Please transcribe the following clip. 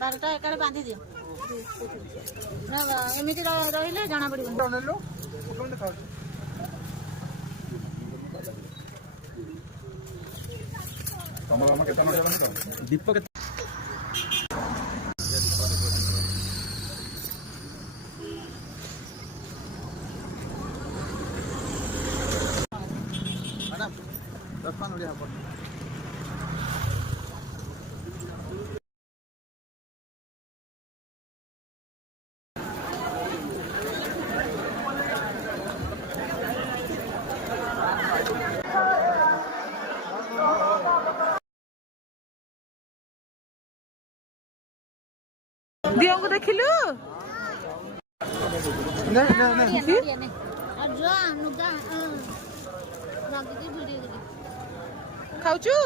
बारटा एक बांधी दियो एमती रही जना पड़े दीप दियों को देखिलु खाऊचु